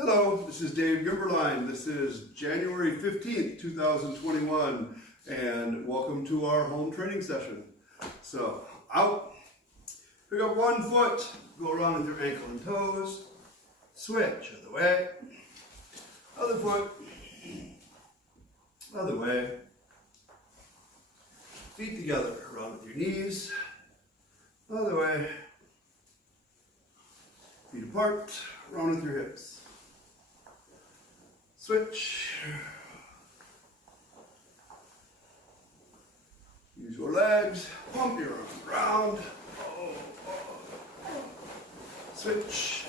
Hello, this is Dave Gimberline. This is January 15th, 2021, and welcome to our home training session. So, out, pick up one foot, go around with your ankle and toes, switch, other way, other foot, other way, feet together, around with your knees, other way, feet apart, around with your hips. Switch. Use your legs, pump your arms around. Switch.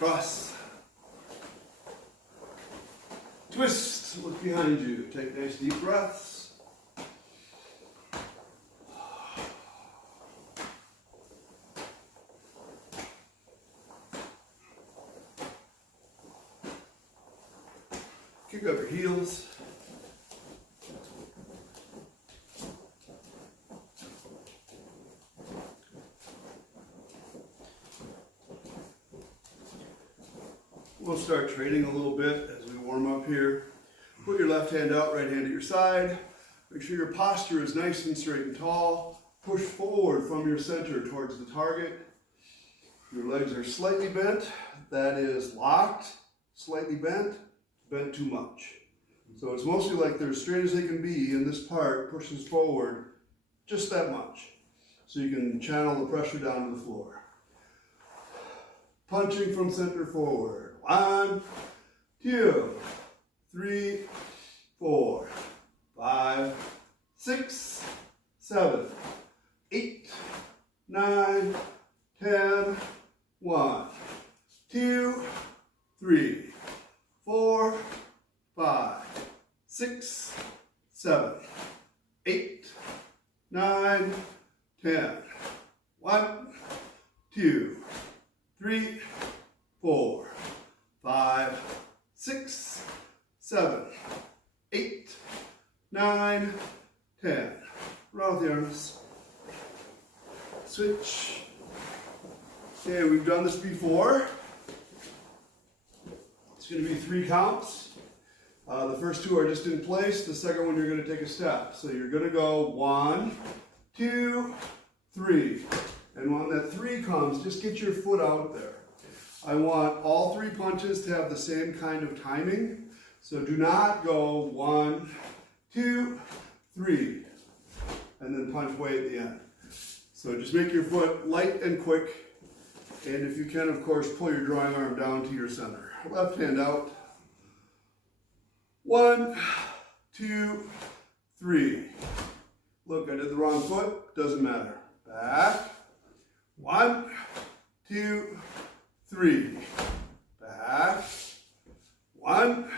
Cross. Twist, look behind you. Take nice deep breaths. Kick up your heels. We'll start trading a little bit as we warm up here. Put your left hand out, right hand at your side. Make sure your posture is nice and straight and tall. Push forward from your center towards the target. Your legs are slightly bent. That is locked, slightly bent. Bent too much. So it's mostly like they're as straight as they can be, and this part pushes forward just that much. So you can channel the pressure down to the floor. Punching from center forward. 1, 2, 3, 4, 5, 6, 7, 8, 9, 10, 1, 2, 3, 4, 5, 6, 7, 8, 9, 10. 1, 2, 3, 4, 5, 6, 7, 8, 9, 10. Around the arms. Switch. Okay, we've done this before. It's going to be 3 counts. The first 2 are just in place. The second one you're going to take a step. So you're going to go 1, 2, 3. And when that 3 comes, just get your foot out there. I want all 3 punches to have the same kind of timing. So do not go 1, 2, 3, and then punch way at the end. So just make your foot light and quick. And if you can, of course, pull your drawing arm down to your center. Left hand out. 1, 2, 3. Look, I did the wrong foot. Doesn't matter. Back. 1, 2, 3. Back. 1,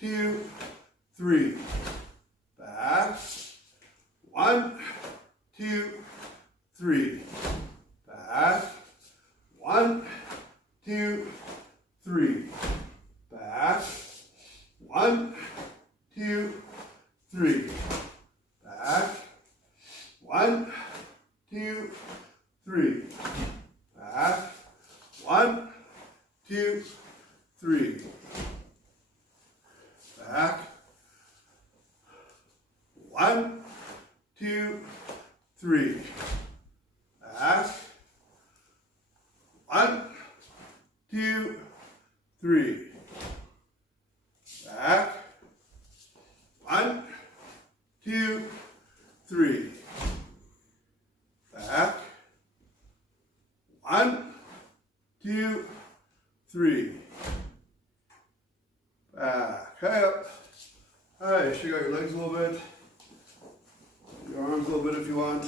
2, 3. Back. 1, 2, 3. Back. 1, 2, 3. Back. 1, 2, 3. Back. 1, 2, 3. Back. 1, 2, 3. Back. 1, 2, 3. Back. 1, 2, 3. Back. 1, 2, 3. Back. 1, 2, 3. Back. High up. All right, shake out your legs a little bit. Your arms a little bit if you want.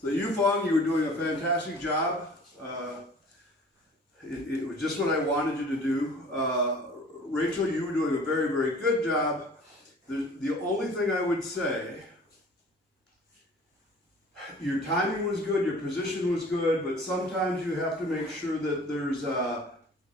So Yufeng, you were doing a fantastic job. It was just what I wanted you to do. Rachel, you were doing a very, very good job. The only thing I would say, your timing was good, your position was good, but sometimes you have to make sure that there's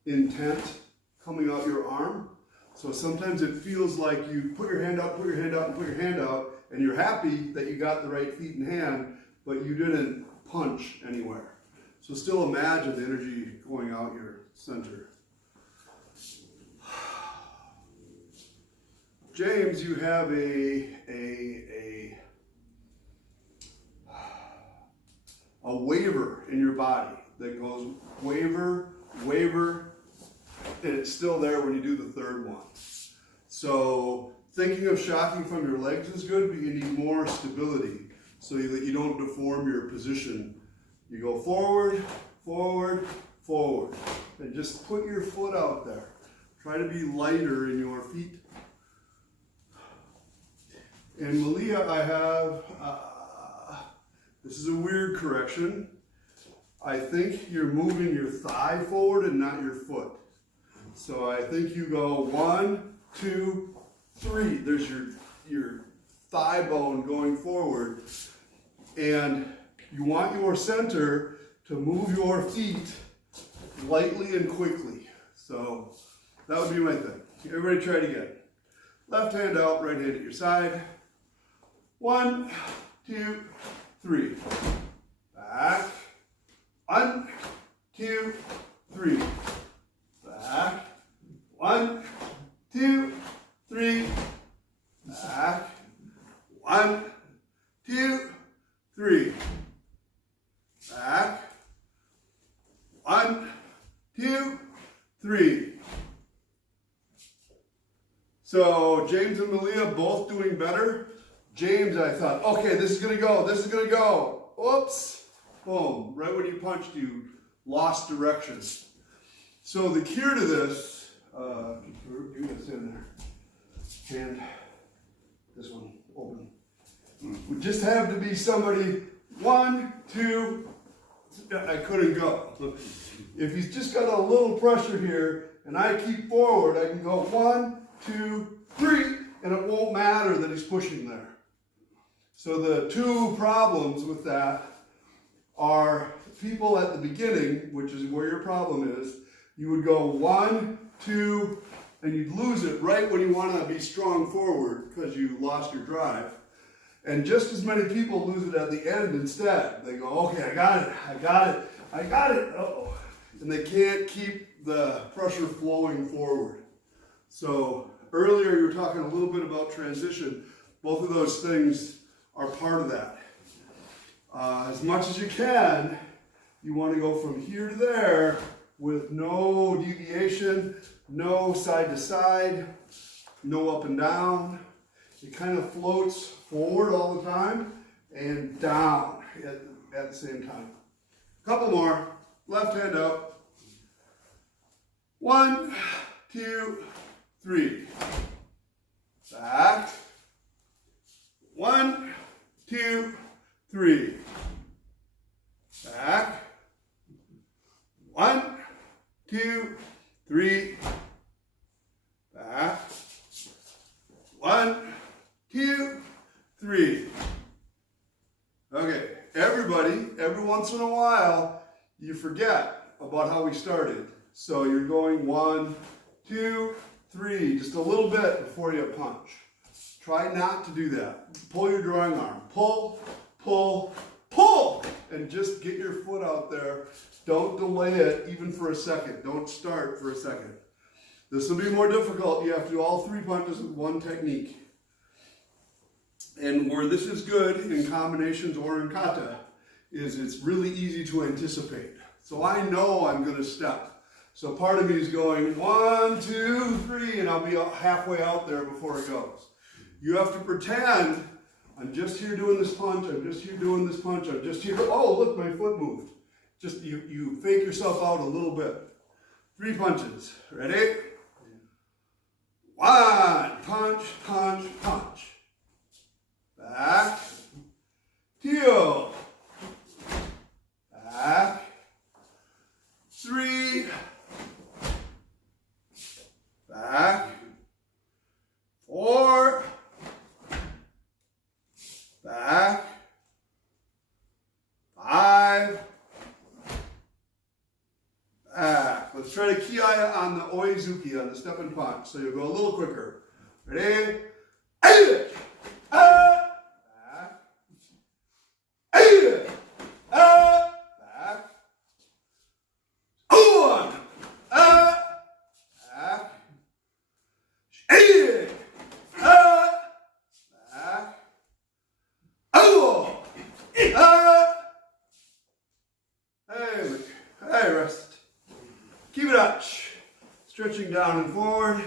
intent coming out your arm. So sometimes it feels like you put your hand out, put your hand out, and put your hand out, and you're happy that you got the right feet and hand, but you didn't punch anywhere. So still imagine the energy going out your center. James, you have a waiver in your body that goes waver, waver, and it's still there when you do the third one. So thinking of shocking from your legs is good, but you need more stability so that you don't deform your position. You go forward, forward, forward, and just put your foot out there. Try to be lighter in your feet. In Malia, I have, this is a weird correction. I think you're moving your thigh forward and not your foot. So I think you go 1, 2, 3. There's your thigh bone going forward. And you want your center to move your feet lightly and quickly. So that would be my thing. Everybody try it again. Left hand out, right hand at your side. 1, 2, 3. Back. 1, 2, 3. Back. 1, 2, 3. Back. 1, 2, 3. Back. 1, 2, 3. So James and Malia both doing better. James, I thought, okay, this is going to go, this is going to go. Oops. Boom. Right when you punched, you lost direction. So the cue to this, you can sit in there. And this one, open. Would just have to be somebody, 1, 2, I couldn't go. If he's just got a little pressure here, and I keep forward, I can go 1, 2, 3, and it won't matter that he's pushing there. So the two problems with that are people at the beginning, which is where your problem is, you would go 1, 2, and you'd lose it right when you want to be strong forward because you lost your drive. And just as many people lose it at the end instead. They go, okay, I got it, I got it, I got it. Uh-oh. And they can't keep the pressure flowing forward. So earlier you were talking a little bit about transition. Both of those things are part of that. As much as you can, you want to go from here to there with no deviation, no side to side, no up and down. It kind of floats forward all the time and down at the same time. A couple more. Left hand up. 1, 2, 3. Back. 1, 2, 3. Back. 1, 2, 3. Back. 1, 2, 3. Okay, everybody, every once in a while, you forget about how we started. So you're going 1, 2, 3, just a little bit before you punch. Try not to do that. Pull your drawing arm. Pull, pull, pull, and just get your foot out there. Don't delay it even for a second. Don't start for a second. This will be more difficult. You have to do all 3 punches with one technique. And where this is good in combinations or in kata is it's really easy to anticipate. So I know I'm going to step. So part of me is going 1, 2, 3, and I'll be halfway out there before it goes. You have to pretend I'm just here doing this punch, I'm just here doing this punch, I'm just here. Oh, look, my foot moved. Just you fake yourself out a little bit. 3 punches. Ready? 1, punch, punch, punch. Back. 2. Back. 3. Back. 4. Back. 5. Back. Let's try to ki on the Oizuki on the step and punch. So you'll go a little quicker. Ready? Hey, rest. Keep it up. Stretching down and forward.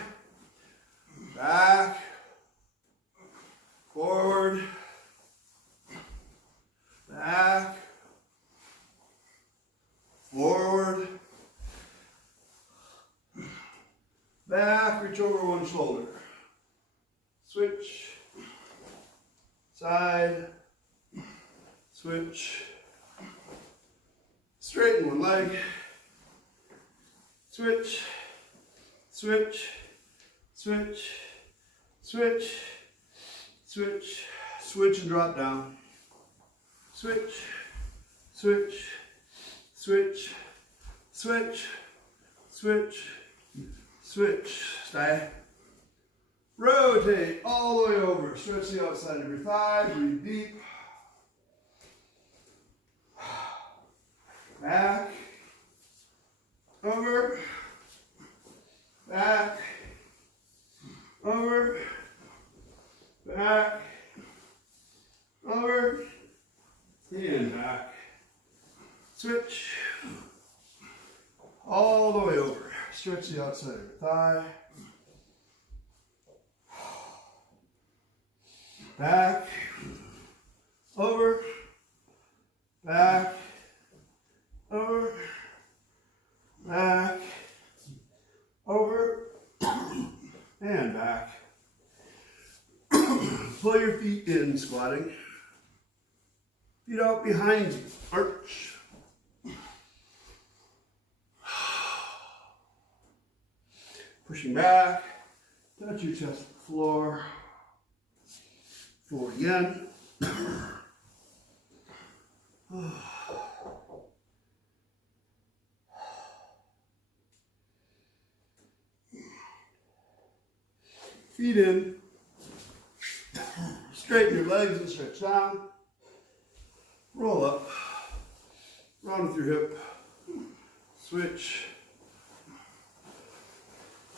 Back. Forward. Back. Forward. Back. Reach over one shoulder. Switch. Side. Switch. Straighten one leg. Switch. Switch. Switch. Switch. Switch. Switch and drop down. Switch. Switch. Switch. Switch. Switch. Switch. Stay. Rotate all the way over. Stretch the outside of your thigh. Breathe deep. Back. Over. Back. Over. Back. Over. And back. Switch. All the way over. Stretch the outside of your thigh. Back. Over. Back. Over. Back. Over. And back. Pull your feet in, squatting. Feet out behind you. Arch. Pushing back. Touch your chest to the floor. Forward again. Feet in. Straighten your legs and stretch down. Roll up. Round with your hip. Switch.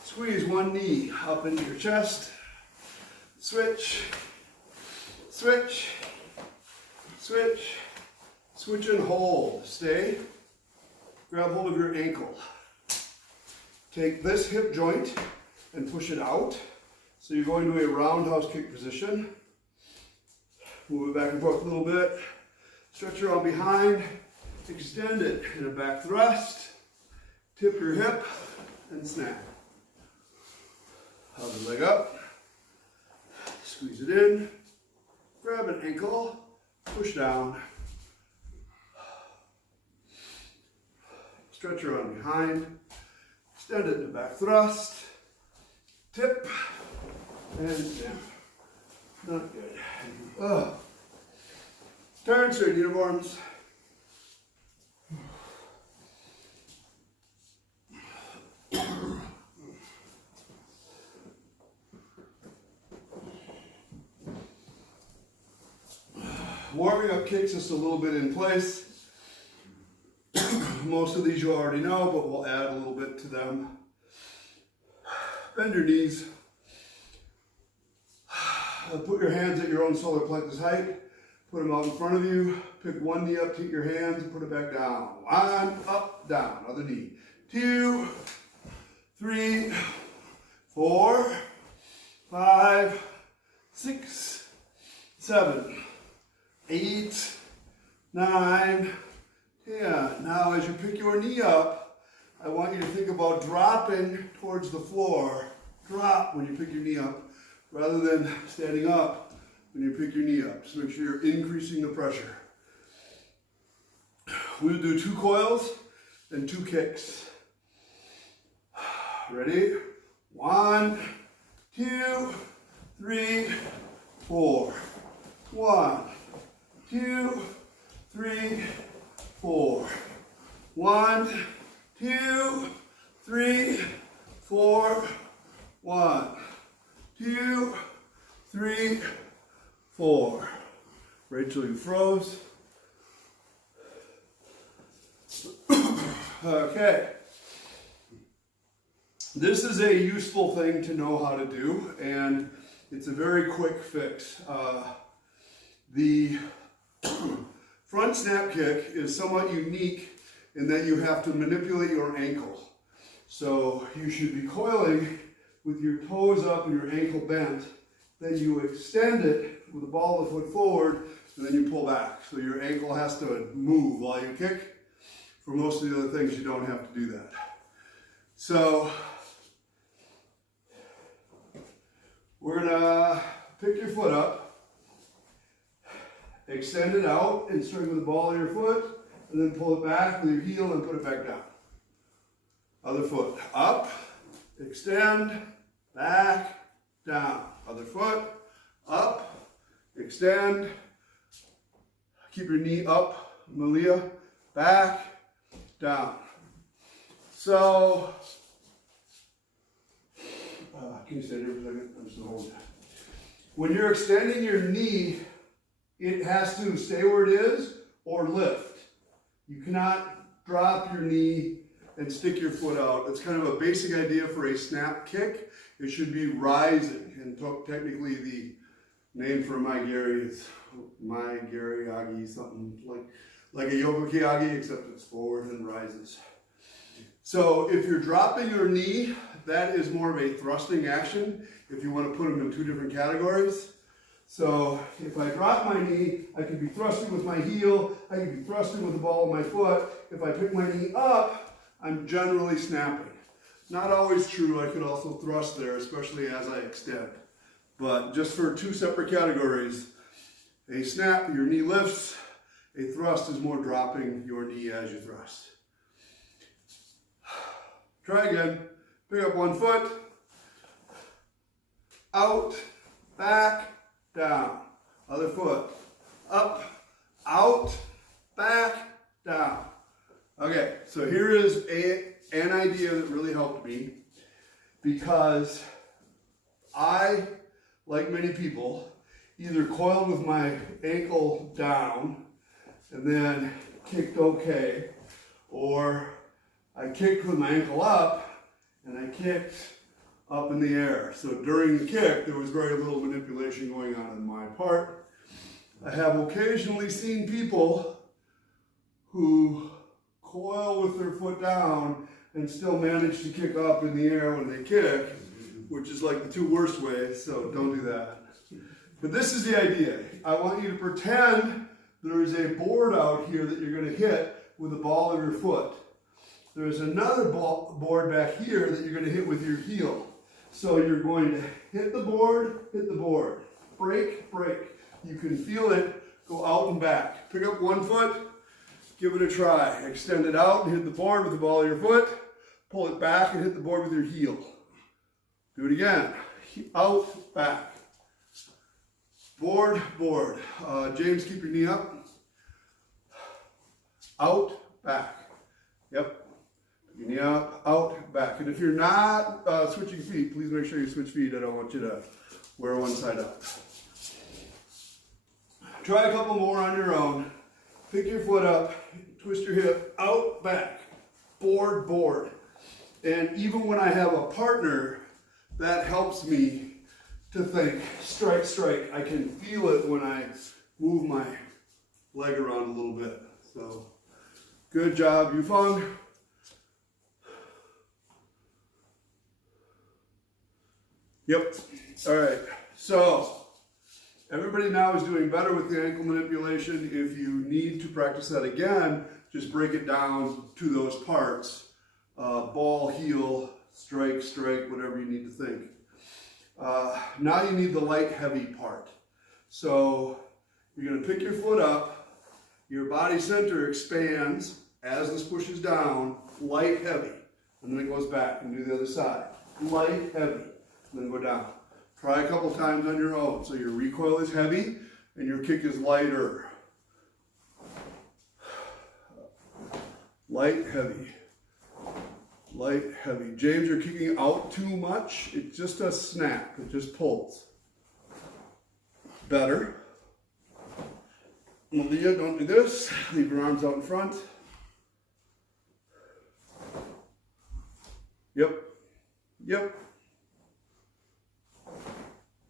Squeeze one knee up into your chest. Switch. Switch. Switch. Switch and hold. Stay. Grab hold of your ankle. Take this hip joint and push it out. So you're going to a roundhouse kick position. Move it back and forth a little bit. Stretch your arm behind. Extend it in a back thrust. Tip your hip and snap. Hug the leg up. Squeeze it in. Grab an ankle. Push down. Stretch your arm behind. Extend it in a back thrust. Tip. And snap. Not good. Turn straight uniforms. Warming up kicks just a little bit in place. Most of these you already know, but we'll add a little bit to them. Bend your knees. Put your hands at your own solar plexus height. Put them out in front of you. Pick one knee up, take your hands, and put it back down. One, up, down. Other knee. 2, 3, 4, 5, 6, 7, 8, 9, 10. Now as you pick your knee up, I want you to think about dropping towards the floor. Drop when you pick your knee up, rather than standing up when you pick your knee up. Just make sure you're increasing the pressure. We'll do 2 coils and 2 kicks. Ready? 1, 2, 3, 4. 1, 2, 3, 4. 1, 2, 3, 4. 1, 2, 3, 4. Right till you froze. Okay. This is a useful thing to know how to do, and it's a very quick fix. The front snap kick is somewhat unique in that you have to manipulate your ankle. So you should be coiling with your toes up and your ankle bent. Then you extend it with the ball of the foot forward, and then you pull back. So your ankle has to move while you kick. For most of the other things, you don't have to do that. So we're gonna pick your foot up, extend it out and string with the ball of your foot, and then pull it back with your heel and put it back down. Other foot up, extend, back, down. Other foot up, extend, keep your knee up, Malia, back, down. So, can you stay there for a second? I'm just holding it. When you're extending your knee, it has to stay where it is or lift. You cannot drop your knee and stick your foot out. It's kind of a basic idea for a snap kick. It should be rising, and technically the name for my Gary is my Gary Agi, something like a yoga kiagi, except it's forward and rises. So if you're dropping your knee, that is more of a thrusting action if you want to put them in two different categories. So if I drop my knee, I could be thrusting with my heel, I could be thrusting with the ball of my foot. If I pick my knee up, I'm generally snapping. Not always true, I could also thrust there, especially as I extend. But just for two separate categories, a snap, your knee lifts, a thrust is more dropping your knee as you thrust. Try again. Pick up one foot, out, back, down. Other foot, up, out, back, down. Okay, so here is an idea that really helped me, because I, like many people, either coiled with my ankle down and then kicked okay, or I kicked with my ankle up and I kicked up in the air. So during the kick, there was very little manipulation going on my part. I have occasionally seen people who coil with their foot down and still manage to kick up in the air when they kick, which is like the two worst ways, so don't do that. But this is the idea. I want you to pretend there is a board out here that you're going to hit with the ball of your foot. There's another board back here that you're going to hit with your heel. So you're going to hit the board, break, break. You can feel it go out and back. Pick up one foot, give it a try. Extend it out and hit the board with the ball of your foot. Pull it back and hit the board with your heel. Do it again. Out, back. Board, board. James, keep your knee up. Out, back. Yep. Your knee up, out, back. And if you're not switching feet, please make sure you switch feet. I don't want you to wear one side up. Try a couple more on your own. Pick your foot up, twist your hip, out, back, board, board. And even when I have a partner, that helps me to think, strike, strike. I can feel it when I move my leg around a little bit. So, good job, Yufeng. Yep. All right. So, everybody now is doing better with the ankle manipulation. If you need to practice that again, just break it down to those parts. Ball, heel, strike, strike, whatever you need to think. Now you need the light, heavy part. So you're going to pick your foot up. Your body center expands as this pushes down. Light, heavy. And then it goes back and do the other side. Light, heavy. And then go down. Try a couple times on your own. So your recoil is heavy and your kick is lighter. Light, heavy. light, heavy. James, you're kicking out too much. It's just a snap. It just pulls. Better. Malia, don't do this. Leave your arms out in front. Yep. Yep.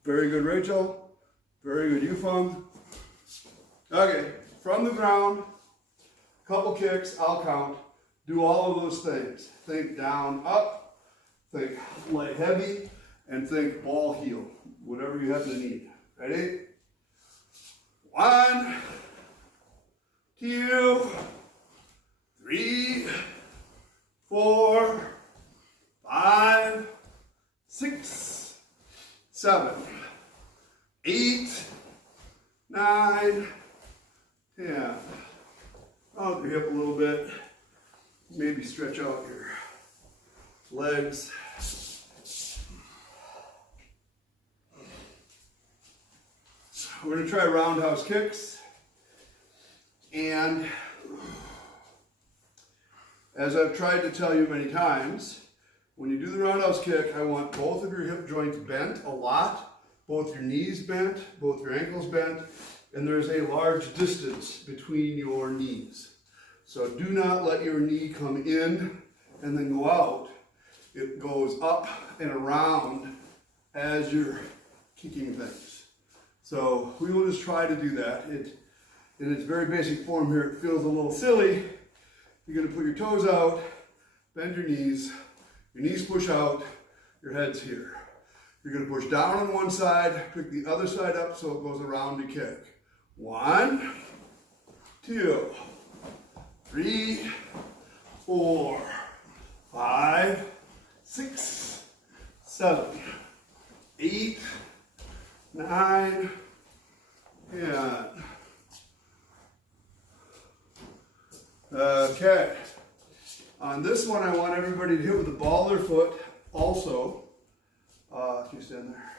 Very good, Rachel. Very good, Yufeng. Okay, from the ground, couple kicks, I'll count. Do all of those things. Think down, up, think light, heavy, and think ball heel, whatever you happen to need. Ready? 1, 2, 3, 4, 5, 6, 7, 8, 9, 10. Out your hip a little bit. Maybe stretch out your legs. We're going to try roundhouse kicks. And as I've tried to tell you many times, when you do the roundhouse kick, I want both of your hip joints bent a lot, both your knees bent, both your ankles bent, and there's a large distance between your knees. So do not let your knee come in and then go out. It goes up and around as you're kicking things. So we will just try to do that. In its very basic form here, it feels a little silly. You're going to put your toes out, bend your knees push out, your head's here. You're going to push down on one side, pick the other side up so it goes around to kick. 1, 2, 3, 4, 5, 6, 7, 8, 9, 10. Okay. On this one, I want everybody to hit with the ball of their foot also. Can you stand there?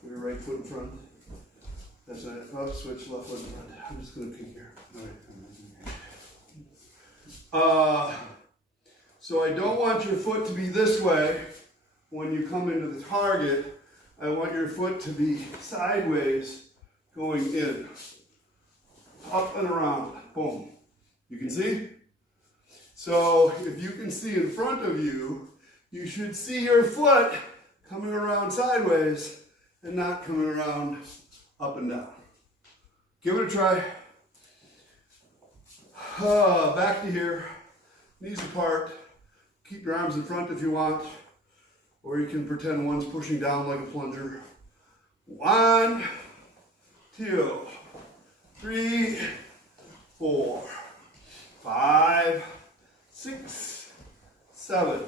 Put your right foot in front. That's right. Oh, switch left foot in front. I'm just going to kick here. So I don't want your foot to be this way when you come into the target. I want your foot to be sideways going in. Up and around. Boom. You can see? So if you can see in front of you, you should see your foot coming around sideways and not coming around up and down. Give it a try. Back to here, knees apart. Keep your arms in front if you want, or you can pretend one's pushing down like a plunger. 1, 2, 3, 4, 5, 6, 7,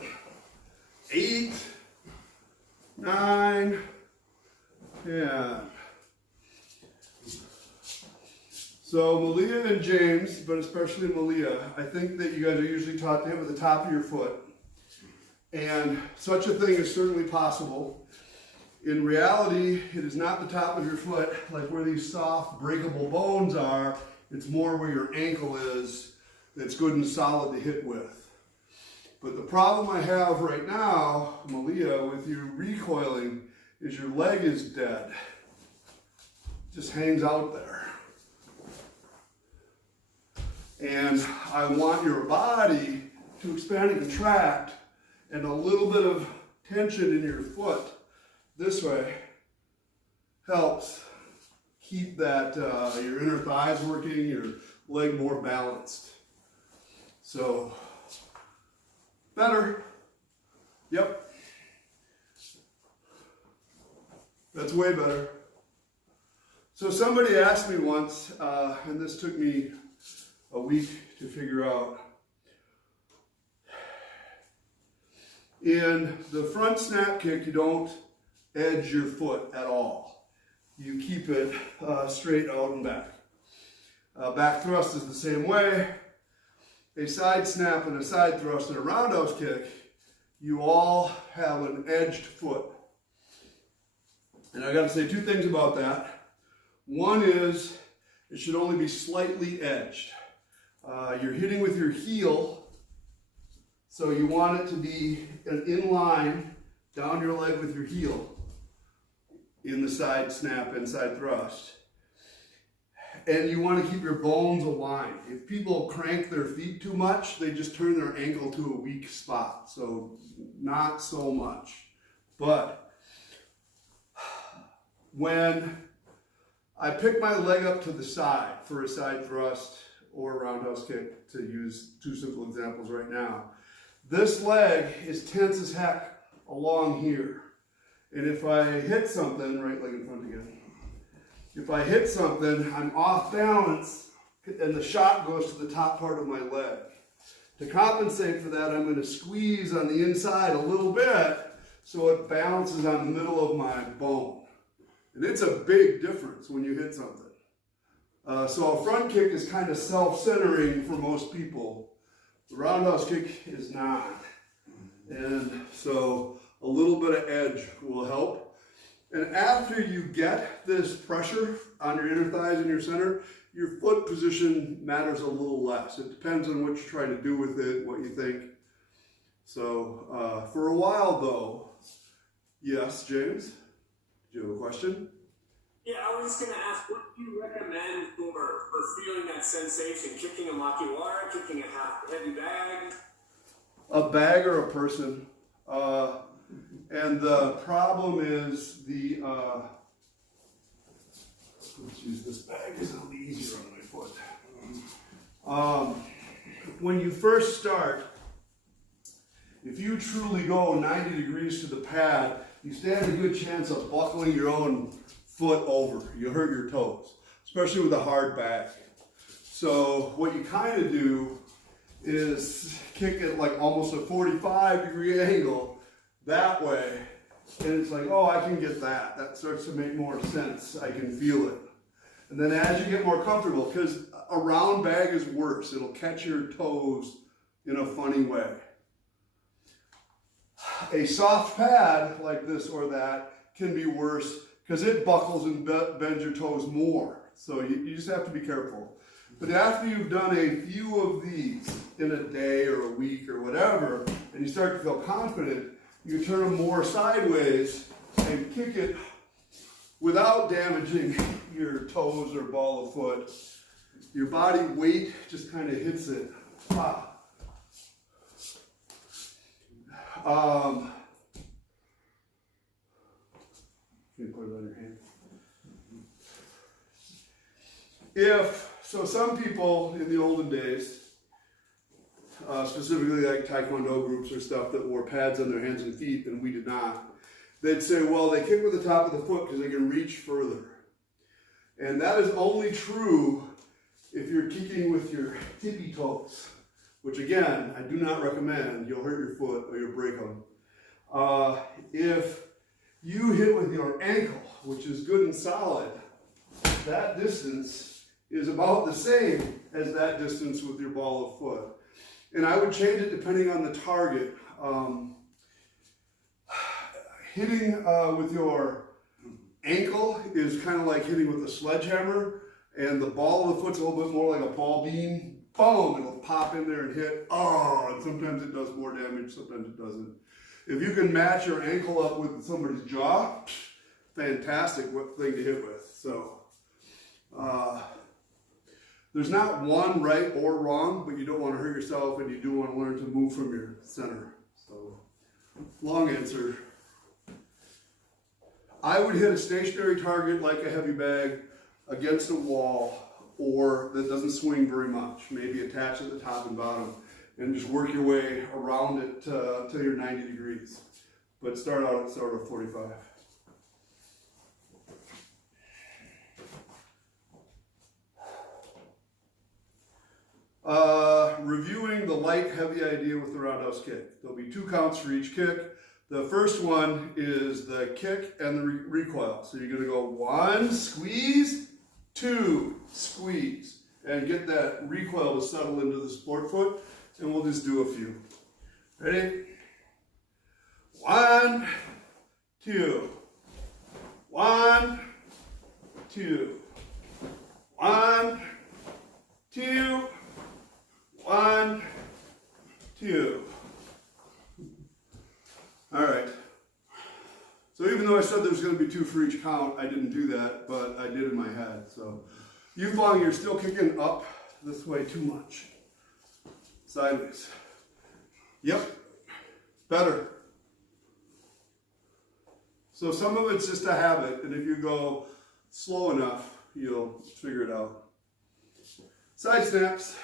8, 9, 10. So Malia and James, but especially Malia, I think that you guys are usually taught to hit with the top of your foot. And such a thing is certainly possible. In reality, it is not the top of your foot, like where these soft, breakable bones are. It's more where your ankle is that's good and solid to hit with. But the problem I have right now, Malia, with you recoiling, is your leg is dead. It just hangs out there. And I want your body to expand and contract, and a little bit of tension in your foot this way helps keep that your inner thighs working, your leg more balanced. So, better. Yep. That's way better. So somebody asked me once, and this took me a week to figure out. In the front snap kick, you don't edge your foot at all. You keep it straight out and back. Back thrust is the same way. A side snap and a side thrust and a roundhouse kick, you all have an edged foot. And I got to say two things about that. One is it should only be slightly edged. You're hitting with your heel So you want it to be in line down your leg with your heel in the side snap, inside thrust. And you want to keep your bones aligned. If people crank their feet too much, they just turn their ankle to a weak spot. So not so much. But when I pick my leg up to the side for a side thrust or a roundhouse kick, to use two simple examples right now, this leg is tense as heck along here. And if I hit something, right leg in front again, if I hit something, I'm off balance and the shot goes to the top part of my leg. To compensate for that, I'm going to squeeze on the inside a little bit so it balances on the middle of my bone. And it's a big difference when you hit something. So a front kick is kind of self-centering for most people. The roundhouse kick is not. And so a little bit of edge will help. And after you get this pressure on your inner thighs and your center, your foot position matters a little less. It depends on what you're trying to do with it, what you think. So for a while though, yes, James, do you have a question? Yeah, I was just going to ask, what do you recommend for feeling that sensation? Kicking a makiwara, kicking a heavy bag? A bag or a person. And the problem is let's use this bag, it's a little easier on my foot. When you first start, if you truly go 90 degrees to the pad, you stand a good chance of buckling your own foot over. You'll hurt your toes, especially with a hard bag. So what you kind of do is kick it like almost a 45-degree angle that way, and it's like, oh, I can get that. That starts to make more sense. I can feel it. And then as you get more comfortable, because a round bag is worse. It'll catch your toes in a funny way. A soft pad like this or that can be worse because it buckles and bends your toes more. So you just have to be careful. But after you've done a few of these in a day or a week or whatever, and you start to feel confident, you turn them more sideways and kick it without damaging your toes or ball of foot. Your body weight just kind of hits it. Can you put it on your hand? So some people in the olden days, specifically like Taekwondo groups or stuff that wore pads on their hands and feet, and we did not, they'd say, well, they kick with the top of the foot because they can reach further. And that is only true if you're kicking with your tippy toes, which again, I do not recommend. You'll hurt your foot or you'll break them. If you hit with your ankle, which is good and solid, that distance is about the same as that distance with your ball of foot. And I would change it depending on the target. Hitting with your ankle is kind of like hitting with a sledgehammer, and the ball of the foot's a little bit more like a ball bean. Boom, it'll pop in there and hit. Oh, and sometimes it does more damage, sometimes it doesn't. If you can match your ankle up with somebody's jaw, fantastic thing to hit with. So there's not one right or wrong, but you don't want to hurt yourself, and you do want to learn to move from your center. So long answer. I would hit a stationary target like a heavy bag against a wall, or that doesn't swing very much, maybe attach at the top and bottom, and just work your way around it till you're 90 degrees. But start out at sort of 45. Reviewing the light heavy idea with the roundhouse kick. There'll be 2 counts for each kick. The first one is the kick and the recoil. So you're going to go 1, squeeze, 2, squeeze, and get that recoil to settle into the support foot. And we'll just do a few. Ready? 1, 2, 1, 2, 1, 2, 1, 2, said there's going to be 2 for each count. I didn't do that, but I did in my head. So Yufeng, you're still kicking up this way too much. Sideways. Yep. Better. So some of it's just a habit, and if you go slow enough, you'll figure it out. Side snaps.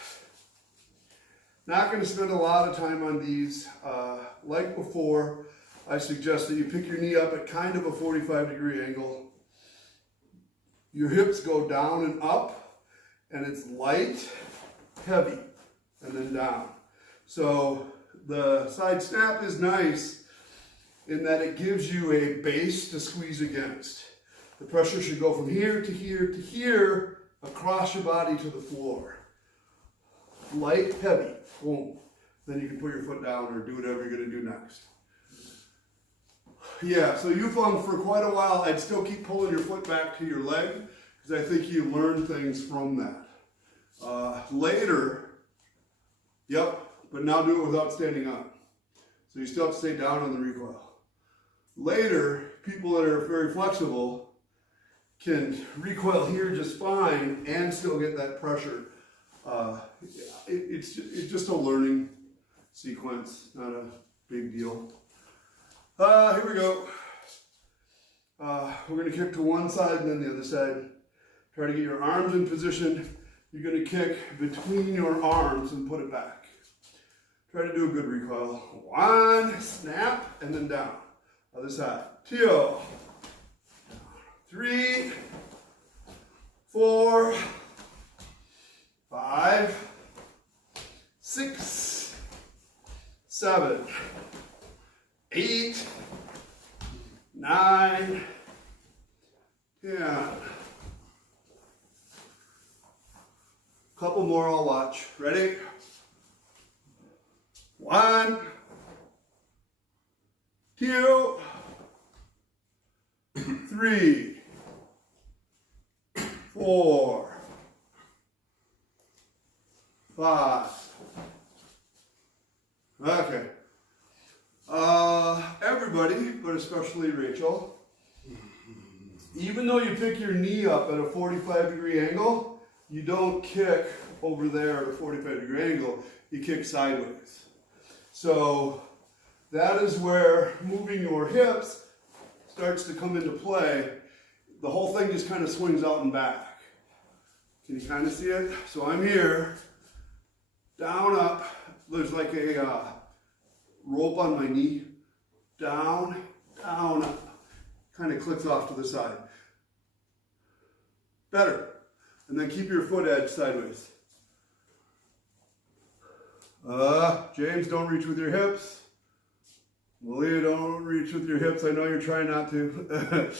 Not going to spend a lot of time on these. Like before, I suggest that you pick your knee up at kind of a 45-degree angle. Your hips go down and up, and it's light, heavy, and then down. So the side snap is nice in that it gives you a base to squeeze against. The pressure should go from here to here to here, across your body to the floor. Light, heavy, boom. Then you can put your foot down or do whatever you're going to do next. Yeah, so Yufeng, for quite a while, I'd still keep pulling your foot back to your leg because I think you learn things from that. Later, yep, but now do it without standing up. So you still have to stay down on the recoil. Later, people that are very flexible can recoil here just fine and still get that pressure. It's just a learning sequence, not a big deal. Here we go. We're going to kick to one side and then the other side. Try to get your arms in position. You're going to kick between your arms and put it back. Try to do a good recoil. 1, snap, and then down. Other side. 2, 3, 4, 5, 6, 7, 8, 9, 10. Couple more, I'll watch. Ready? 1, 2, 3, 4, 5. Okay. Everybody, but especially Rachel, even though you pick your knee up at a 45-degree angle, you don't kick over there at a 45-degree angle, you kick sideways. So that is where moving your hips starts to come into play. The whole thing just kind of swings out and back. Can you kind of see it? So I'm here, down, up. There's like a rope on my knee. Down, down, up. Kind of clicks off to the side. Better. And then keep your foot edge sideways. James, don't reach with your hips. Malia, don't reach with your hips. I know you're trying not to.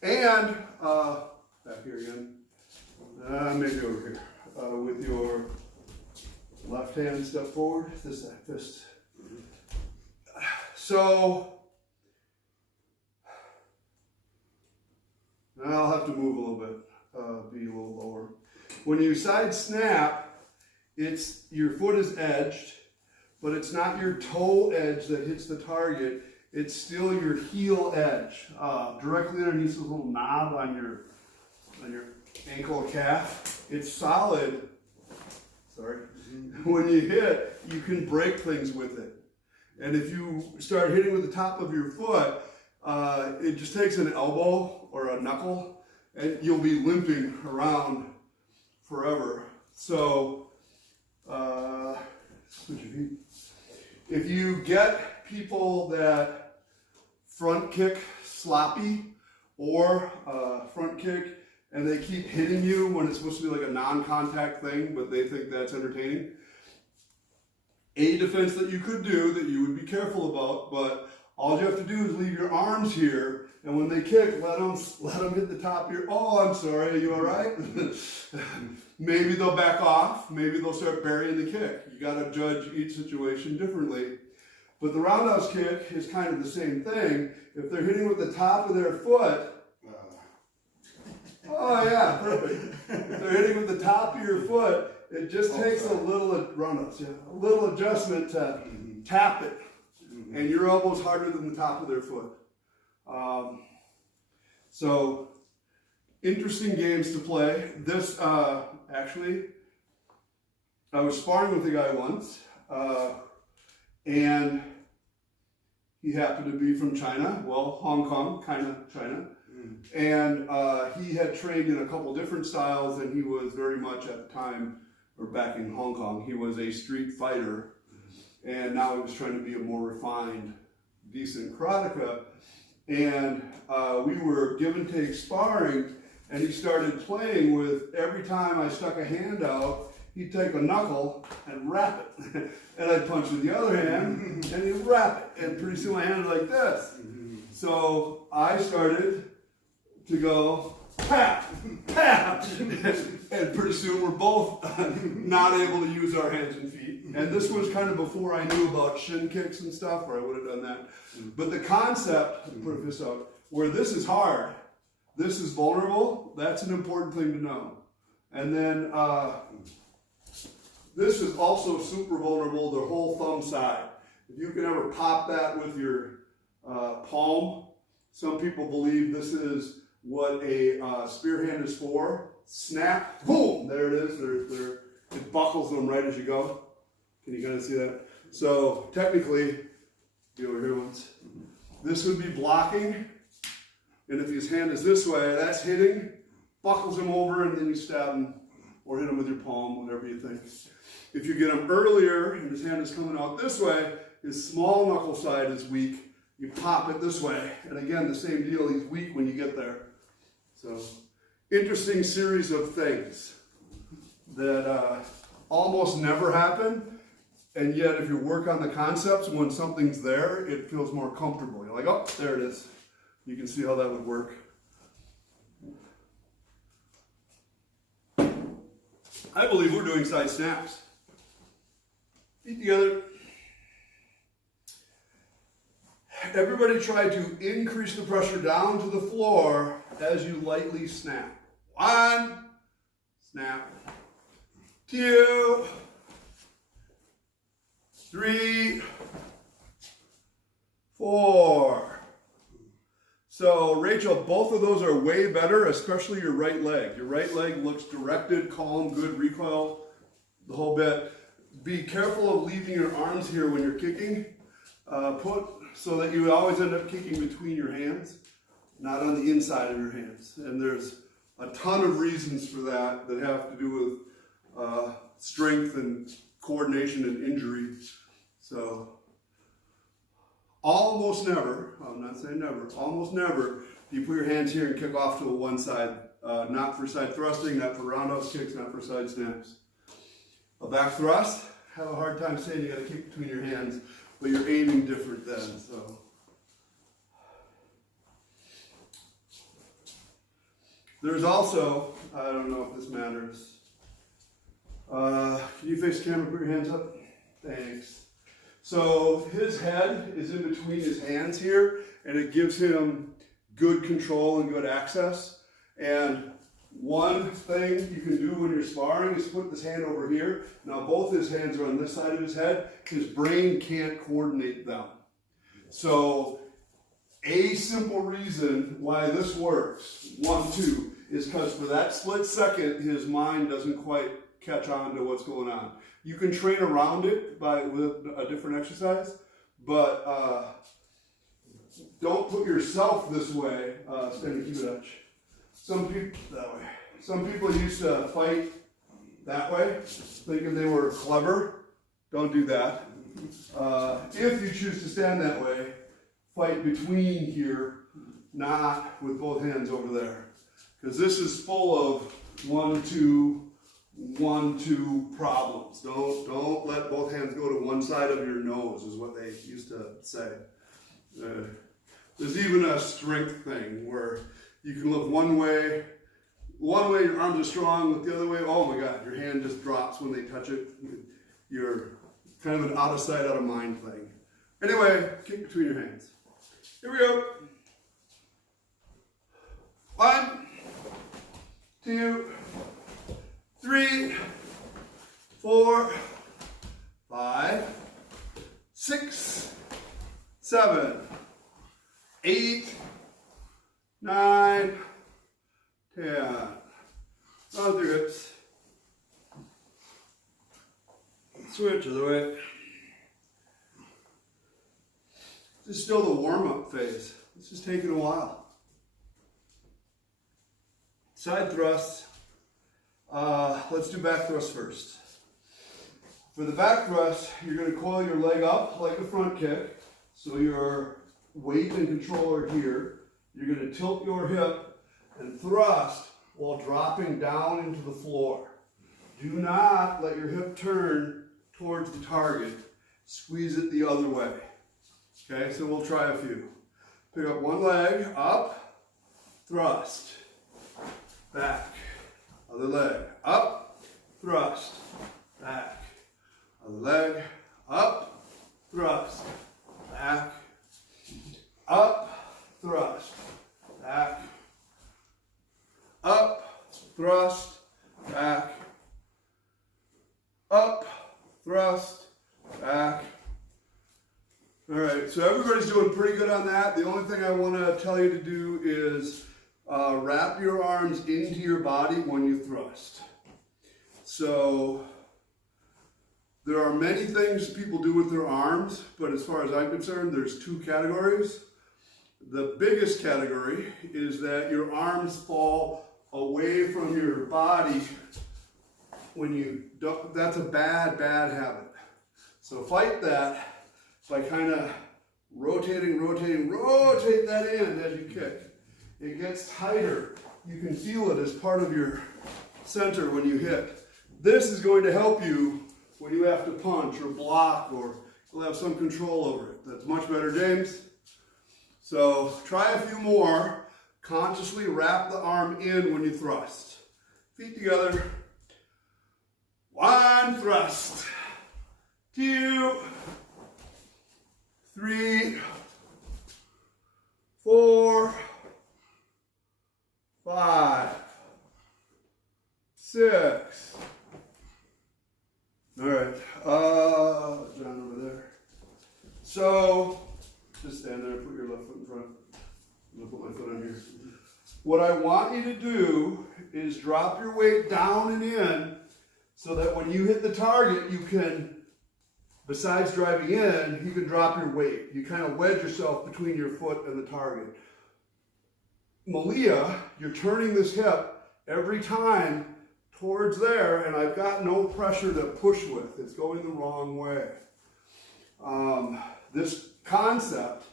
And, back here again. Maybe over here. With your left hand, step forward. This side, fist. So, I'll have to move a little bit, be a little lower. When you side snap, it's your foot is edged, but it's not your toe edge that hits the target. It's still your heel edge, directly underneath this little knob on your ankle or calf. It's solid. Sorry. When you hit, you can break things with it. And if you start hitting with the top of your foot, it just takes an elbow or a knuckle, and you'll be limping around forever. So, switch your feet. If you get people that front kick sloppy or front kick and they keep hitting you when it's supposed to be like a non-contact thing, but they think that's entertaining, a defense that you could do that you would be careful about, but all you have to do is leave your arms here, and when they kick, let them hit the top of your, oh, I'm sorry, are you all right? Maybe they'll back off, maybe they'll start burying the kick. You got to judge each situation differently. But the roundhouse kick is kind of the same thing. If they're hitting with the top of their foot, oh yeah, perfect. If they're hitting with the top of your foot, it just takes a little roundhouse, a little adjustment to tap it, and your elbow's harder than the top of their foot. So interesting games to play. This actually, I was sparring with a guy once, and he happened to be from China, well, Hong Kong, kind of China. And he had trained in a couple different styles, and he was very much at the time, or back in Hong Kong, he was a street fighter, and now he was trying to be a more refined, decent karateka. And we were give and take sparring, and he started playing with, every time I stuck a hand out, he'd take a knuckle and wrap it. And I'd punch with the other hand, and he'd wrap it. And pretty soon my hand was like this. So I started to go, pap, pap. And pretty soon we're both not able to use our hands and feet. And this was kind of before I knew about shin kicks and stuff, or I would have done that. But the concept, put this out, where this is hard, this is vulnerable, that's an important thing to know. And then this is also super vulnerable, the whole thumb side. If you can ever pop that with your palm, some people believe this is what a spear hand is for. Snap, boom, there it is. It buckles them right as you go. Can you kind of see that? So technically, you over here once, this would be blocking, and if his hand is this way, that's hitting, buckles him over, and then you stab him or hit him with your palm, whatever you think. If you get him earlier and his hand is coming out this way, his small knuckle side is weak, you pop it this way, and again, the same deal, he's weak when you get there. So, interesting series of things that almost never happen, and yet if you work on the concepts, when something's there, it feels more comfortable. You're like, oh, there it is. You can see how that would work. I believe we're doing side snaps. Feet together. Everybody try to increase the pressure down to the floor as you lightly snap. 1, snap. 2, 3, 4. So, Rachel, both of those are way better, especially your right leg. Your right leg looks directed, calm, good recoil, the whole bit. Be careful of leaving your arms here when you're kicking. So that you always end up kicking between your hands, not on the inside of your hands. And there's a ton of reasons for that have to do with strength and coordination and injury. So almost never, I'm not saying never, almost never do you put your hands here and kick off to one side. Not for side thrusting, not for roundhouse kicks, not for side snaps. A back thrust, have a hard time saying you got to kick between your hands, but you're aiming different then. So there's also, I don't know if this matters. Can you face the camera, put your hands up? Thanks. So his head is in between his hands here, and it gives him good control and good access. And one thing you can do when you're sparring is put this hand over here. Now both his hands are on this side of his head. His brain can't coordinate them. So a simple reason why this works, 1, 2, is because for that split second, his mind doesn't quite catch on to what's going on. You can train around it with a different exercise, but don't put yourself this way, standing kibudach. Some people, that way. Some people used to fight that way, thinking they were clever. Don't do that. If you choose to stand that way, fight between here, not with both hands over there. Because this is full of 1, 2, 1, 2 problems. Don't let both hands go to one side of your nose, is what they used to say. There's even a strength thing where you can look one way your arms are strong, look the other way, oh my God, your hand just drops when they touch it. You're kind of an out of sight, out of mind thing. Anyway, kick between your hands. Here we go. 1, 2, 3, 4, 5, 6, 7, 8, 9, 10. Other hips. Switch other way. This is still the warm-up phase. This is taking a while. Side thrusts. Let's do back thrust first. For the back thrust, you're going to coil your leg up like a front kick. So your weight and control are here. You're going to tilt your hip and thrust while dropping down into the floor. Do not let your hip turn towards the target. Squeeze it the other way. Okay, so we'll try a few. Pick up one leg, up, thrust, back. Other leg, up, thrust, back. Other leg, up, thrust, back. Up, thrust, back. Up, thrust, back. Up, thrust, back. All right, so everybody's doing pretty good on that. The only thing I want to tell you to do is wrap your arms into your body when you thrust. So there are many things people do with their arms, but as far as I'm concerned, there's two categories. The biggest category is that your arms fall away from your body when you don't. That's a bad habit. So fight that by kind of rotate that in as you kick. It gets tighter. You can feel it as part of your center when you hit. This is going to help you when you have to punch or block, or you'll have some control over it. That's much better, James. So try a few more. Consciously wrap the arm in when you thrust. Feet together. 1, thrust. 2, 3, 4, 5, 6. All right, John over there. So, just stand there and put your left foot in front. I'm gonna put my foot on here. What I want you to do is drop your weight down and in so that when you hit the target, you can, besides driving in, you can drop your weight. You kind of wedge yourself between your foot and the target. Malia, you're turning this hip every time towards there, and I've got no pressure to push with. It's going the wrong way. This concept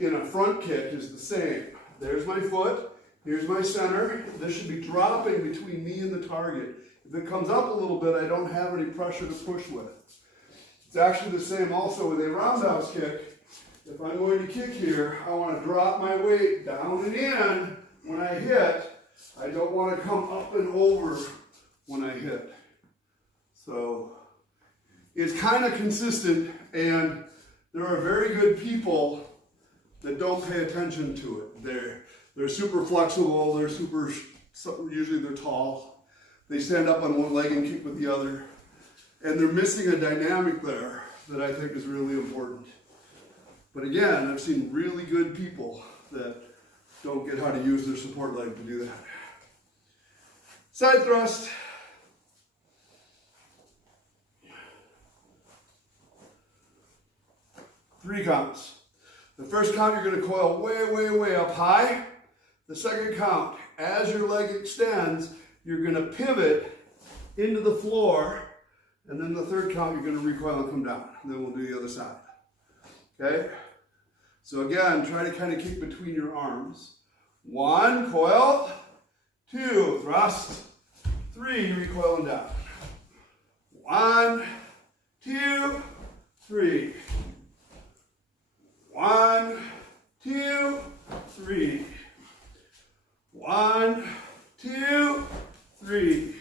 in a front kick is the same. There's my foot, here's my center. This should be dropping between me and the target. If it comes up a little bit, I don't have any pressure to push with. It's actually the same also with a roundhouse kick. If I'm going to kick here, I want to drop my weight down and in when I hit. I don't want to come up and over when I hit. So it's kind of consistent, and there are very good people that don't pay attention to it. They're super flexible, usually they're tall. They stand up on one leg and kick with the other. And they're missing a dynamic there that I think is really important. But again, I've seen really good people that don't get how to use their support leg to do that. Side thrust. Three counts. The first count, you're going to coil way up high. The second count, as your leg extends, you're going to pivot into the floor. And then the third count, you're going to recoil and come down. And then we'll do the other side. Okay? So again, try to kind of kick between your arms. 1, coil. 2, thrust. 3, recoil and down. 1, 2, 3. 1, 2, 3. 1, 2, 3.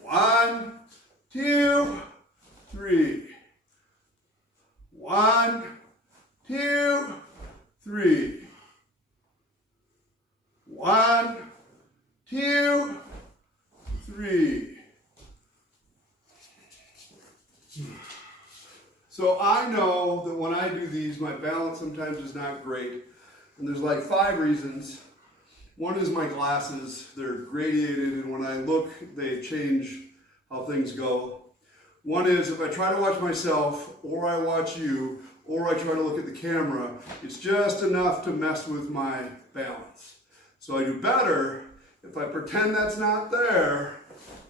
1, 2, 3. 1, 2, 3. 1, 2, 3. So I know that when I do these, my balance sometimes is not great. And there's like 5 reasons. One is my glasses. They're gradiated, and when I look, they change how things go. One is if I try to watch myself, or I watch you, or I try to look at the camera, it's just enough to mess with my balance. So I do better if I pretend that's not there,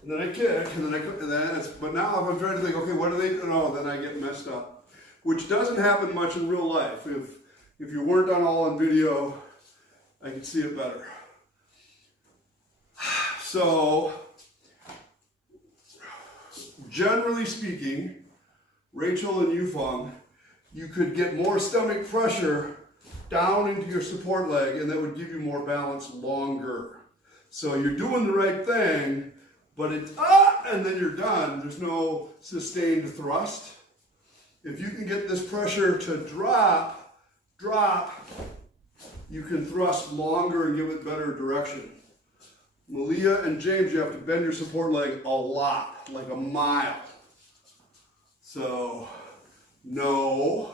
and then I kick, and then it's, but now if I'm trying to think, okay, what do they do? No, then I get messed up. Which doesn't happen much in real life. If you weren't on all on video, I can see it better. So, generally speaking, Rachel and Yufeng, you could get more stomach pressure down into your support leg, and that would give you more balance longer. So you're doing the right thing, but it's and then you're done. There's no sustained thrust. If you can get this pressure to drop, you can thrust longer and give it better direction. Malia and James, you have to bend your support leg a lot, like a mile. So, no.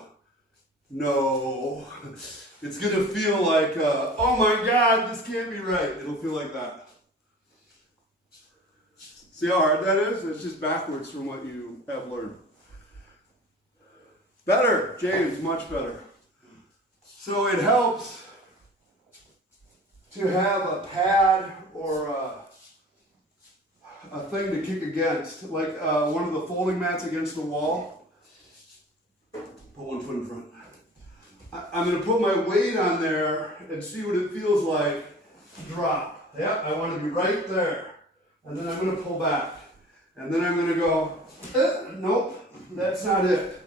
It's gonna feel like, oh my God, this can't be right. It'll feel like that. See how hard that is? It's just backwards from what you have learned. Better, James, much better. So it helps to have a pad or a thing to kick against, like one of the folding mats against the wall. Put one foot in front. I'm going to put my weight on there and see what it feels like to drop. Yeah, I want to be right there. And then I'm going to pull back. And then I'm going to go, nope, that's not it.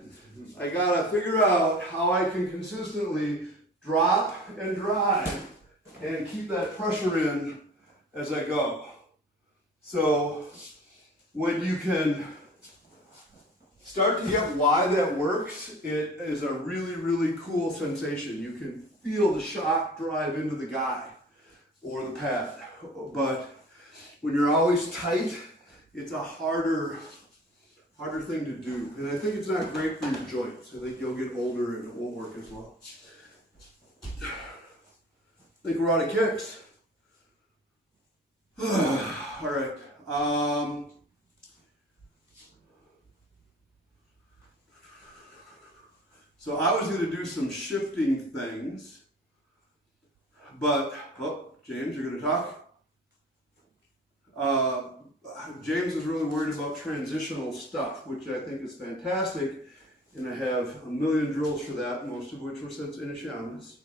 I got to figure out how I can consistently drop and drive and keep that pressure in as I go. So when you can start to get why that works, it is a really, really cool sensation. You can feel the shock drive into the guy or the pad. But when you're always tight, it's a harder thing to do. And I think it's not great for your joints. I think you'll get older and it won't work as well. I think we're out of kicks. All right. So I was going to do some shifting things, but, James, you're going to talk? James is really worried about transitional stuff, which I think is fantastic, and I have a million drills for that, most of which were since Inishiamas.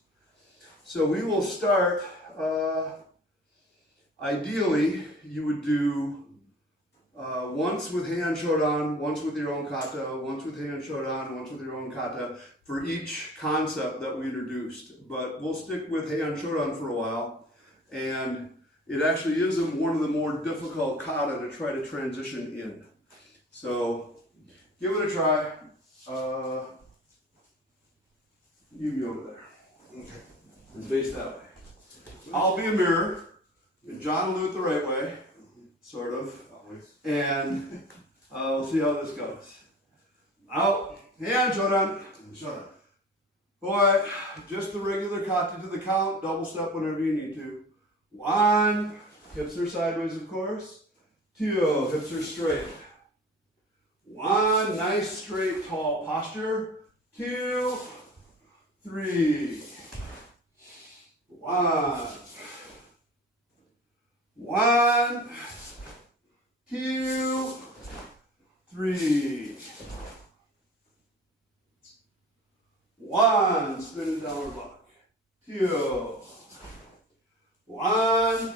So we will start, ideally, you would do once with Heian Shodan, once with your own kata, once with Heian Shodan, once with your own kata for each concept that we introduced. But we'll stick with Heian Shodan for a while, and it actually is one of the more difficult kata to try to transition in. So give it a try. You be over there. Okay. And face that way. I'll be a mirror, and John will do it the right way, sort of. And we'll see how this goes. Out. Heian Shodan. Shodan. Boy, just the regular kata to the count. Double step whenever you need to. 1, hips are sideways, of course. 2, hips are straight. 1, nice, straight, tall posture. 2, 3. 1. 1, 2, 3. 1, spin downward block. 2. 1,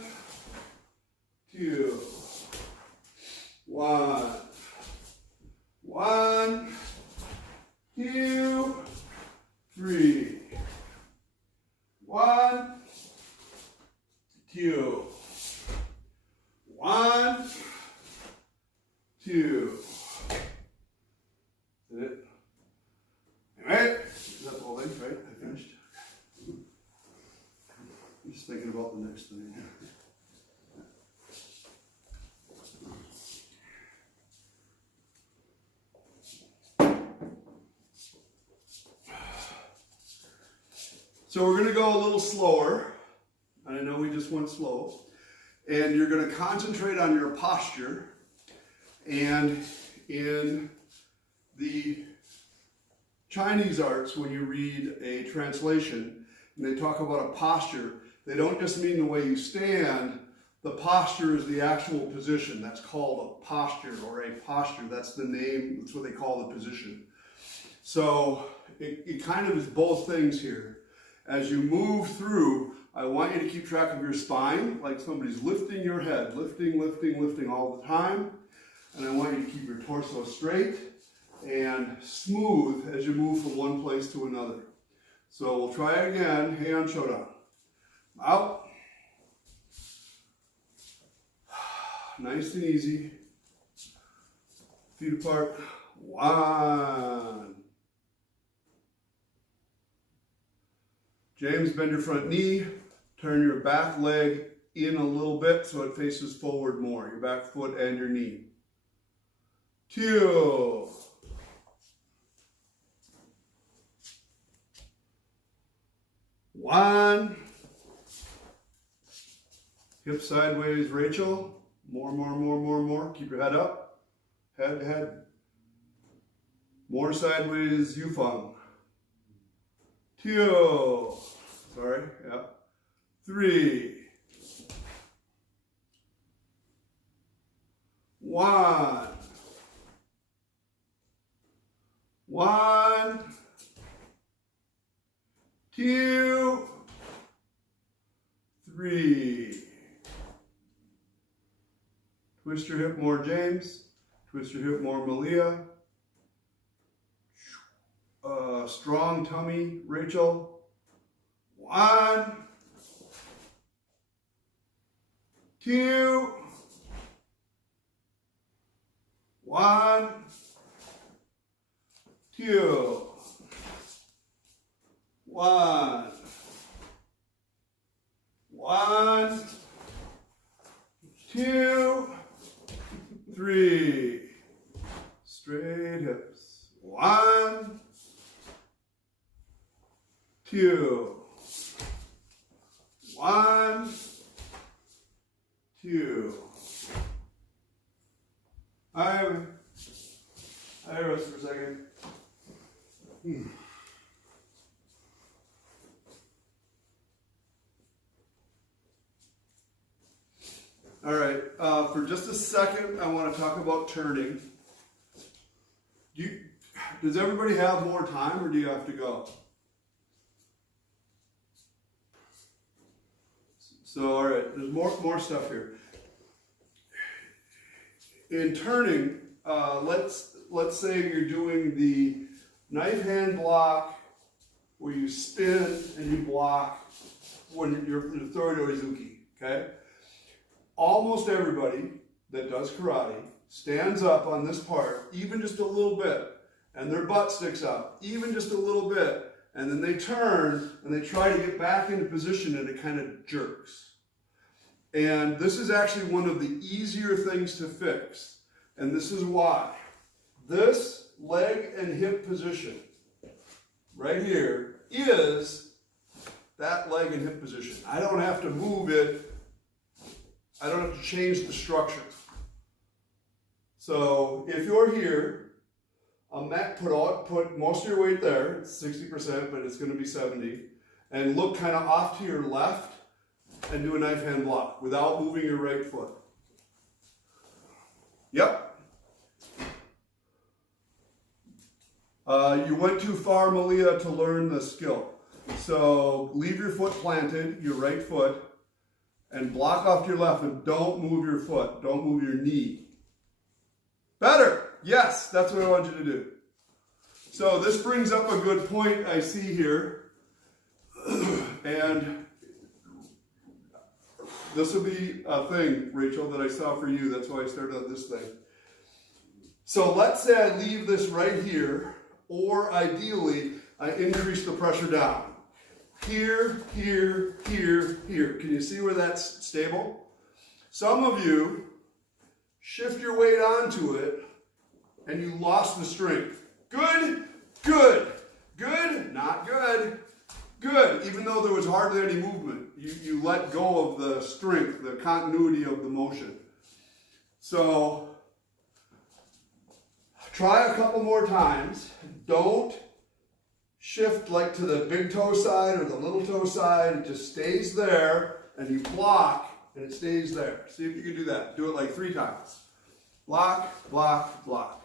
2. 1. 1, 2, 3. 1, 2. 1, 2. Is that it? All right. Is that the whole thing, right? I finished. I'm just thinking about the next thing. So we're going to go a little slower. I know we just went slow. And you're going to concentrate on your posture. And in the Chinese arts, when you read a translation and they talk about a posture, they don't just mean the way you stand. The posture is the actual position. That's called a posture or a posture. That's the name. That's what they call the position. So it kind of is both things here. As you move through, I want you to keep track of your spine, like somebody's lifting your head, lifting, lifting, lifting all the time. And I want you to keep your torso straight and smooth as you move from one place to another. So we'll try it again. Heian Shodan. Out. Nice and easy. Feet apart. 1. James, bend your front knee. Turn your back leg in a little bit so it faces forward more. Your back foot and your knee. 2. 1. Hip sideways, Rachel. More, more, more, more, more. Keep your head up. Head, head. More sideways, Yufeng. 2. Sorry, yeah. 3. 1. 1. 2. 3. Twist your hip more, James. Twist your hip more, Malia. Strong tummy, Rachel. 1. 2. 1. 2. 1. 1. 2. 3. Straight hips. 1. 2. 1. 2. I rest for a second. All right, for just a second, I want to talk about turning. Does everybody have more time, or do you have to go? So, all right, there's more stuff here. In turning, let's say you're doing the knife hand block where you spin and you block when you're throwing Oizuki, okay? Almost everybody that does karate stands up on this part, even just a little bit, and their butt sticks out, even just a little bit, and then they turn and they try to get back into position and it kind of jerks. And this is actually one of the easier things to fix, and this is why. This leg and hip position right here is that leg and hip position. I don't have to move it. I don't have to change the structure. So if you're here, put most of your weight there. It's 60%, but it's going to be 70. And look kind of off to your left and do a knife hand block without moving your right foot. Yep. You went too far, Malia, to learn the skill. So leave your foot planted, your right foot, and block off to your left, and don't move your foot. Don't move your knee. Better. Yes, that's what I want you to do. So this brings up a good point I see here. And this will be a thing, Rachel, that I saw for you. That's why I started on this thing. So let's say I leave this right here, or ideally, I increase the pressure down. Here, here, here, here. Can you see where that's stable? Some of you shift your weight onto it and you lost the strength. Good, good, good, not good. Good, even though there was hardly any movement. You let go of the strength, the continuity of the motion. So, try a couple more times. Don't shift like to the big toe side or the little toe side. It just stays there, and you block, and it stays there. See if you can do that. Do it like 3 times. Block, block, block.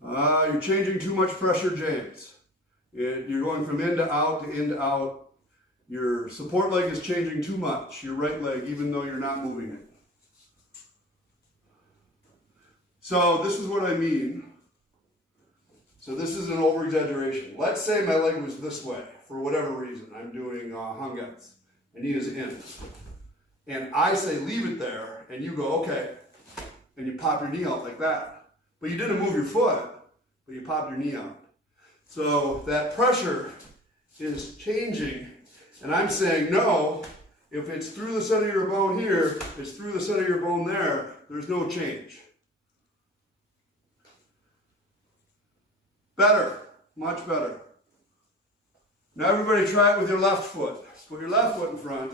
You're changing too much pressure, James. You're going from in to out to in to out. Your support leg is changing too much, your right leg, even though you're not moving it. So this is what I mean. So this is an over-exaggeration. Let's say my leg was this way, for whatever reason. I'm doing hangets, and he is in. And I say, leave it there, and you go, okay. And you pop your knee out like that. But you didn't move your foot, but you popped your knee out. So that pressure is changing, and I'm saying, no, if it's through the center of your bone here, it's through the center of your bone there, there's no change. Better, much better. Now everybody try it with your left foot. Put your left foot in front,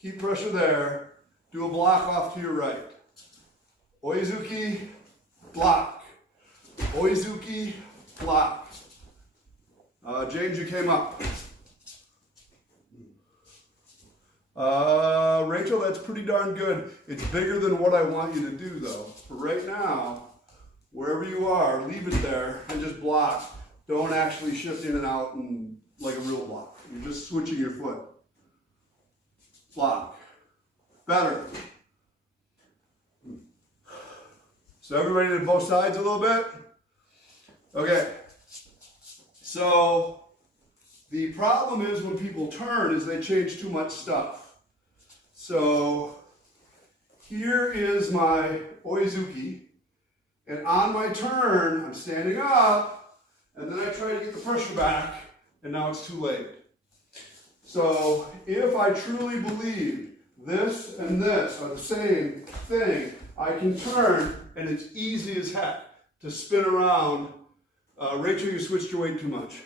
keep pressure there, do a block off to your right. Oizuki Block. Oizuki Block. James, you came up. Rachel, that's pretty darn good. It's bigger than what I want you to do, though. For right now, wherever you are, leave it there and just block. Don't actually shift in and out and like a real block. You're just switching your foot. Block. Better. So everybody did both sides a little bit? Okay. So the problem is when people turn is they change too much stuff. So here is my Oizuki, and on my turn, I'm standing up, and then I try to get the pressure back, and now it's too late. So if I truly believe this and this are the same thing, I can turn, and it's easy as heck to spin around. Rachel, you switched your weight too much.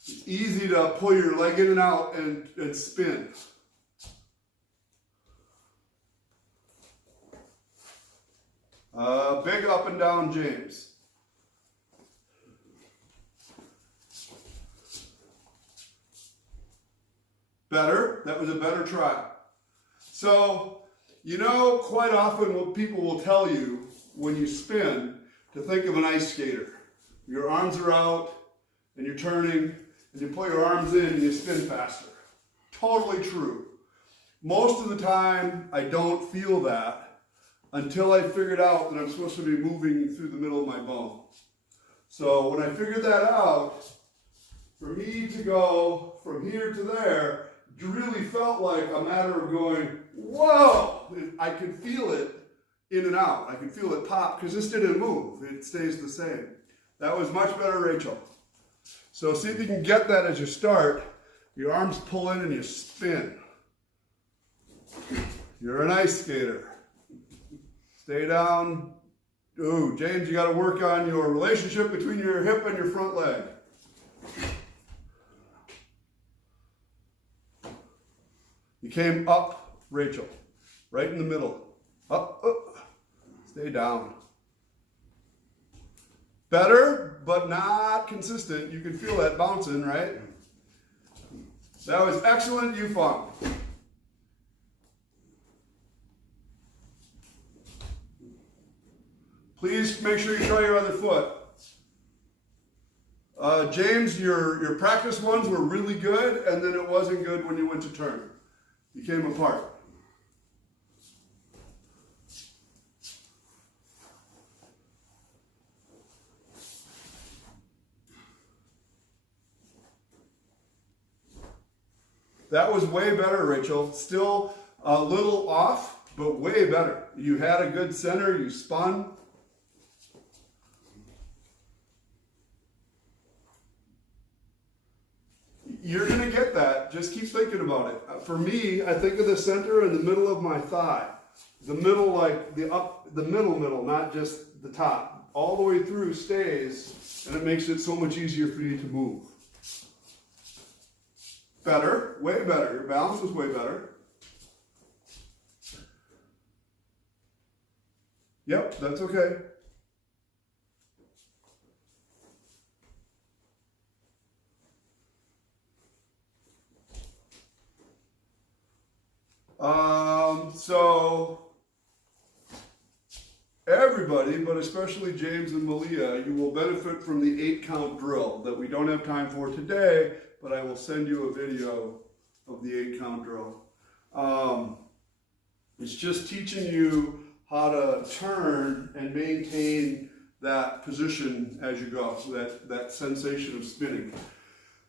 It's easy to pull your leg in and out and spin. Big up and down, James. Better. That was a better try. So, you know, quite often what people will tell you when you spin to think of an ice skater. Your arms are out and you're turning and you pull your arms in and you spin faster. Totally true. Most of the time I don't feel that until I figured out that I'm supposed to be moving through the middle of my bone. So when I figured that out, for me to go from here to there, it really felt like a matter of going, whoa! I could feel it in and out. I could feel it pop because this didn't move. It stays the same. That was much better, Rachel. So see if you can get that as you start. Your arms pull in and you spin. You're an ice skater. Stay down. Ooh, James, you got to work on your relationship between your hip and your front leg. You came up, Rachel, right in the middle. Up, up. Stay down. Better, but not consistent. You can feel that bouncing, right? That was excellent, Yufeng. Please make sure you try your other foot. James, your practice ones were really good, and then it wasn't good when you went to turn. You came apart. That was way better, Rachel. Still a little off, but way better. You had a good center, you spun. You're going to get that. Just keep thinking about it. For me, I think of the center in the middle of my thigh. The middle, like the middle, not just the top. all the way through stays, and it makes it so much easier for you to move. Better, way better. Your balance was way better. Yep, that's okay. So everybody, but especially James and Malia, you will benefit from the 8-count drill that we don't have time for today, but I will send you a video of the 8-count drill. It's just teaching you how to turn and maintain that position as you go, so that sensation of spinning.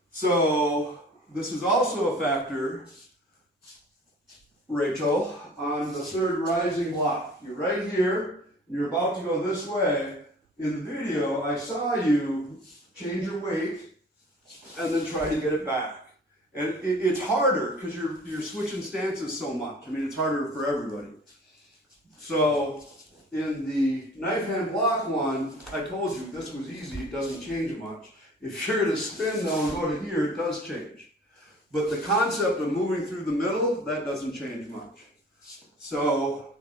So this is also a factor, Rachel, on the third rising block. You're right here, and you're about to go this way. In the video, I saw you change your weight and then try to get it back. And it's harder because you're switching stances so much. I mean, it's harder for everybody. So in the knife hand block one, I told you this was easy. It doesn't change much. If you're going to spin though and go to here, it does change. But the concept of moving through the middle, that doesn't change much. So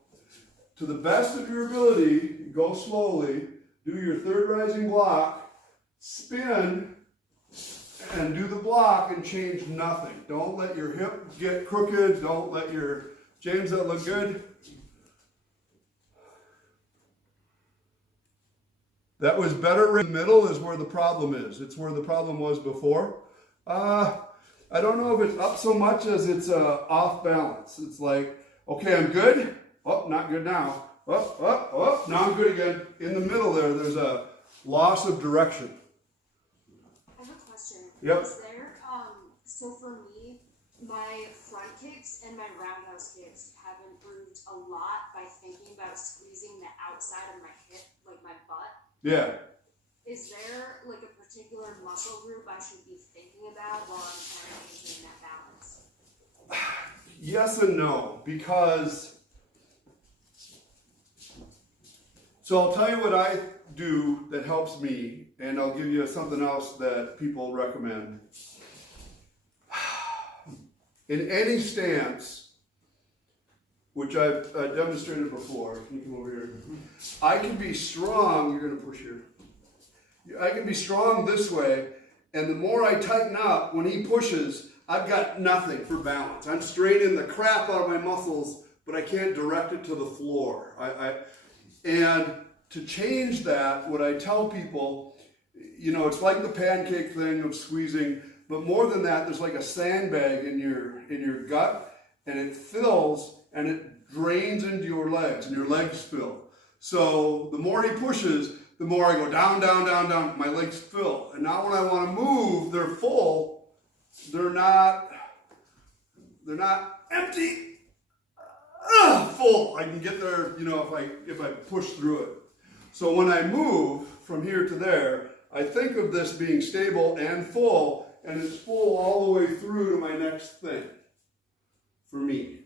to the best of your ability, go slowly, do your third rising block, spin, and do the block and change nothing. Don't let your hip get crooked. Don't let your, James, that look good? That was better. In the middle is where the problem is. It's where the problem was before. I don't know if it's up so much as it's off balance. It's like, okay, I'm good. Oh, not good now. Oh, now I'm good again. In the middle there's a loss of direction. I have a question. Yep. Is there, so for me, my front kicks and my roundhouse kicks have improved a lot by thinking about squeezing the outside of my hip, like my butt. Yeah. Is there like a particular muscle group I should be thinking about while I'm trying to maintain that balance? Yes and no, because, so I'll tell you what I do that helps me, and I'll give you something else that people recommend. In any stance, which I've demonstrated before, can you come over here? I can be strong, you're going to push here. I can be strong this way, and the more I tighten up, when he pushes, I've got nothing for balance. I'm straining the crap out of my muscles, but I can't direct it to the floor. And to change that, what I tell people, you know, it's like the pancake thing of squeezing, but more than that, there's like a sandbag in your gut, and it fills and it drains into your legs, and your legs fill. So the more he pushes, the more I go down, down, down, down, my legs fill. And now when I want to move, they're full. They're not empty. Full. I can get there, you know, if I push through it. So when I move from here to there, I think of this being stable and full, and it's full all the way through to my next thing. For me.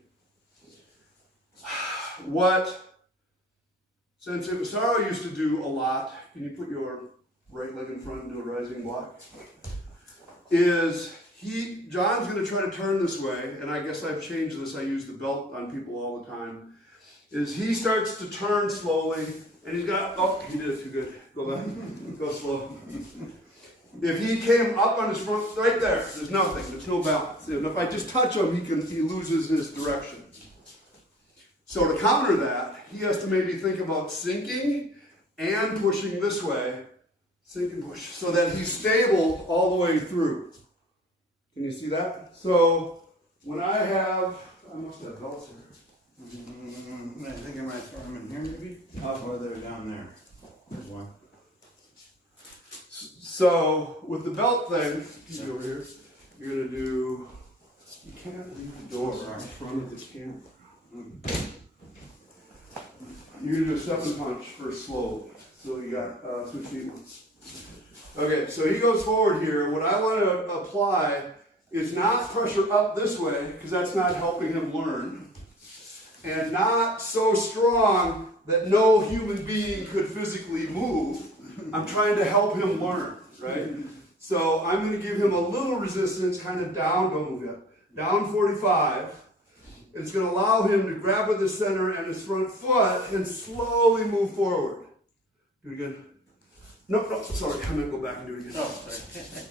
What Sensei Masaru used to do a lot, can you put your right leg in front and do a rising block? Is John's going to try to turn this way, and I guess I've changed this, I use the belt on people all the time, is he starts to turn slowly, and he's got, oh, he did it too good, go back, go slow. If he came up on his front, right there, there's nothing, there's no balance. And if I just touch him, he loses his direction. So to counter that, he has to maybe think about sinking and pushing this way, sink and push, so that he's stable all the way through. Can you see that? So when I must have belts here. I think I might throw them in here maybe? Or they're down there. There's one. So with the belt thing, you go over here, you're going to do, you can't leave the door in front of the camera. You're going to do a step and punch first slowly. So you got switch feet. Okay, so he goes forward here. What I want to apply is not pressure up this way, because that's not helping him learn. and not so strong that no human being could physically move. I'm trying to help him learn, right? So I'm going to give him a little resistance, kind of down, don't move yet, down 45. It's going to allow him to grab with his center and his front foot and slowly move forward. Do it again. No, sorry, I'm going to go back and do it again. Oh, sorry.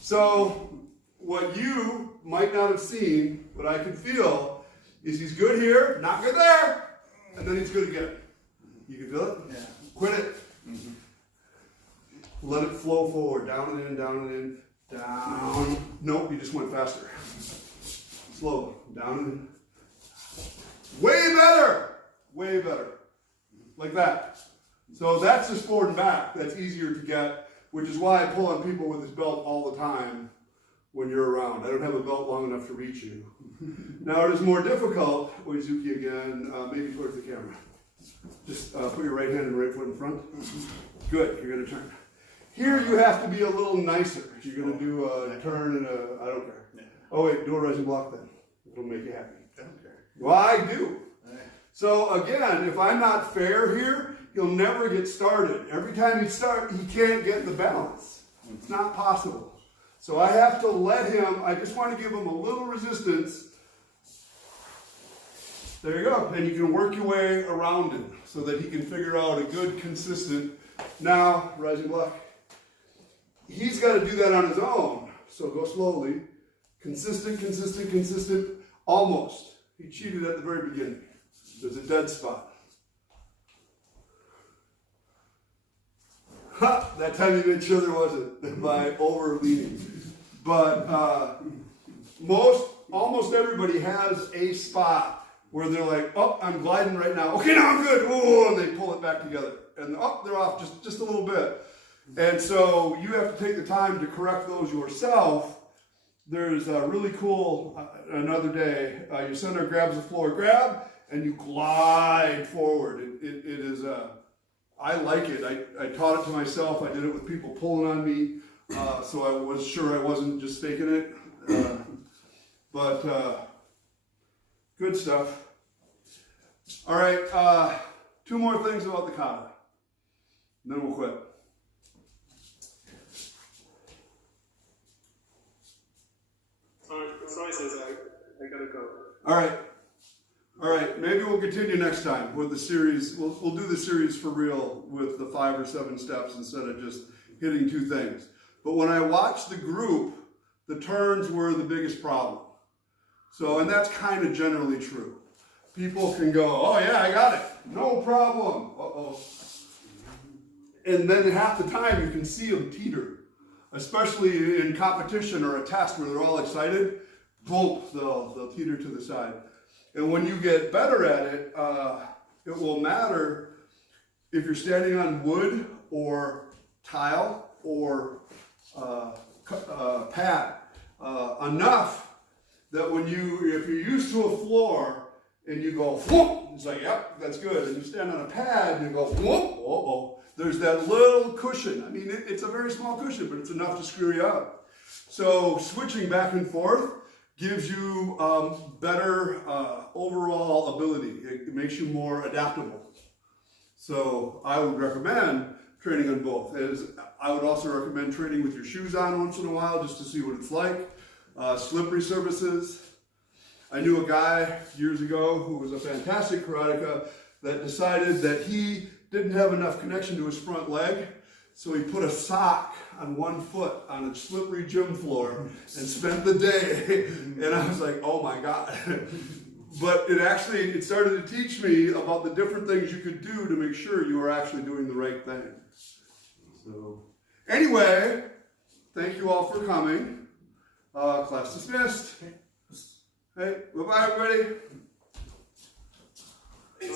So what you might not have seen, but I can feel, is he's good here, not good there, and then he's good again. You can feel it? Yeah. Quit it. Mm-hmm. Let it flow forward, down and in, down and in, down. Nope, you just went faster. Slowly, down and in. Way better! Way better. Like that. So that's just forward and back. That's easier to get, which is why I pull on people with this belt all the time when you're around. I don't have a belt long enough to reach you. Now it is more difficult, Oizuki again, maybe towards the camera. Just put your right hand and right foot in front. Good, you're going to turn. Here you have to be a little nicer. You're going to do a turn and I don't care. Yeah. Oh wait, do a rising block then. It'll make you happy. I don't care. Well, I do. Yeah. So again, if I'm not fair here, he'll never get started. Every time he starts, he can't get the balance. It's not possible. So I have to let him, I just want to give him a little resistance. There you go. And you can work your way around him so that he can figure out a good, consistent, now, rising block. He's got to do that on his own. So go slowly. Consistent, consistent, consistent. Almost. He cheated at the very beginning. There's a dead spot. Ha! That time you made sure there wasn't by over-leaning. But almost everybody has a spot where they're like, oh, I'm gliding right now. Okay, now I'm good. Ooh, and they pull it back together. And oh, they're off just a little bit. And so you have to take the time to correct those yourself. There's a really cool, another day, your center grabs the floor, grab, and you glide forward. It is, I like it. I taught it to myself. I did it with people pulling on me. So I was sure I wasn't just faking it. But good stuff. All right, 2 more things about the kata. And then we'll quit. Sorry, says I gotta go. All right. Maybe we'll continue next time with the series. We'll do the series for real with the 5 or 7 steps instead of just hitting 2 things. But when I watched the group, the turns were the biggest problem. So, and that's kind of generally true. People can go, oh yeah, I got it, no problem. Uh-oh. And then half the time you can see them teeter, especially in competition or a test where they're all excited. Boom, they'll teeter to the side. And when you get better at it, it will matter if you're standing on wood or tile or pad enough that if you're used to a floor and you go whoop, it's like, yep, that's good. And you stand on a pad and you go whoop, uh-oh. There's that little cushion. I mean, it's a very small cushion, but it's enough to screw you up. So switching back and forth gives you better overall ability. It makes you more adaptable. So I would recommend training on both. I would also recommend training with your shoes on once in a while just to see what it's like. Slippery surfaces. I knew a guy years ago who was a fantastic karateka that decided that he didn't have enough connection to his front leg, so he put a sock on one foot on a slippery gym floor and spent the day. And I was like, oh my God. But it started to teach me about the different things you could do to make sure you are actually doing the right thing. So anyway, thank you all for coming. Class dismissed. Hey, bye-bye everybody. Hey,